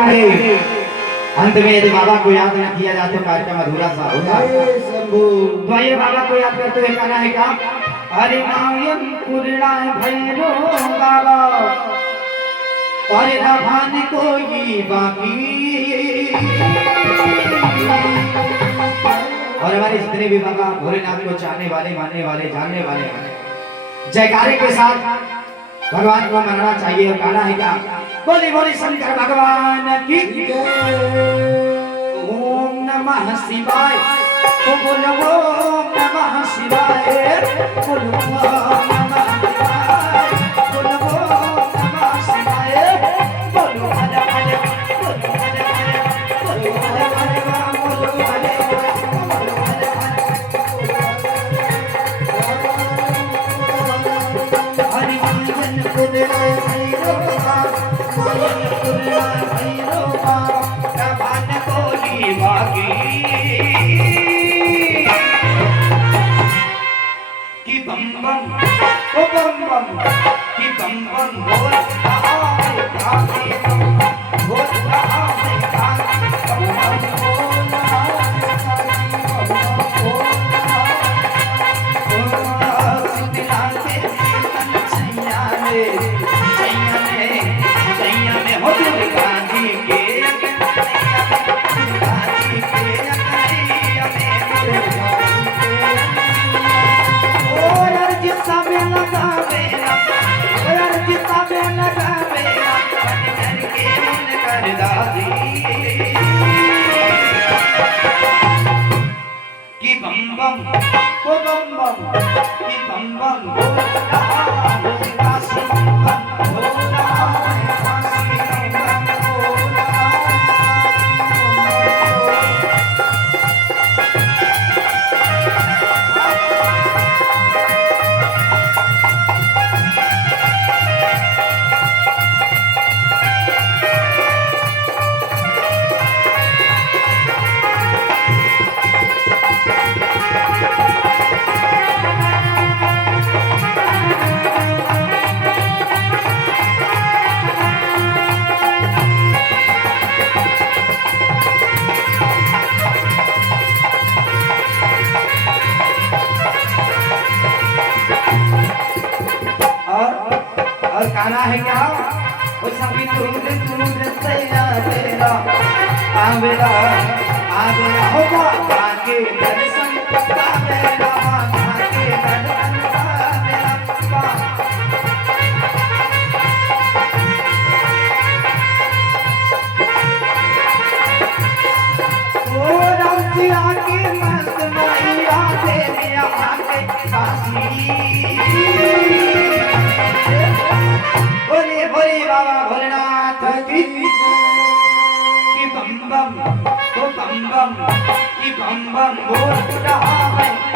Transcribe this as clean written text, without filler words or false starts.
क्या है अंत में यदि बाबा को याद न किया जाए तो कार्यक्रम अधूरा सा होगा। तो आइए बाबा को याद करते हुए कहना है क्या, हरे नायम पूर्णा भैरो बाबा और रभान कोई बाकी। और हमारे जितने भी बाबा भोलेनाथ को चाहने वाले, मानने वाले, जानने वाले जयकारे के साथ भगवान को मनाना चाहिए। और कहना है क्या, बोले बोले शंकर भगवान की ओम नमः शिवाय, बोलो ओम नमः शिवाय, बोलो ओम नमः शिवाय, बोलो ओम नमः शिवाय, बोलो हरे हरे, बोलो हरे हरे, बोलो हरे हरे, बोलो हरे हरे, बोलो हरे हरे। हरि मन कुदे भैरो कि बम बम ओ बम बम कि बम बम बोल रहा है काफी बम बोल रहा है काफी बम बम बोल रहा है काफी बम बम बोल रहा है सुतिला के तन सैया में हो गांधी के कि बम बम ओ बम बम कि बम बम बोल रहा है काशी बम बोल रहा है काशी बम बोल रहा और गाना है क्या, वो सभी तुम सैया तेरा आवेला आवेला होगा आके दर्शन आवेला आके दर्शन आवेला। ओ राम जी आके मस्त मैया तेरे आके काशी। बोले बोले बाबा भोलेनाथ की बम बम ओ बम बम की बम बम बोल रहा है।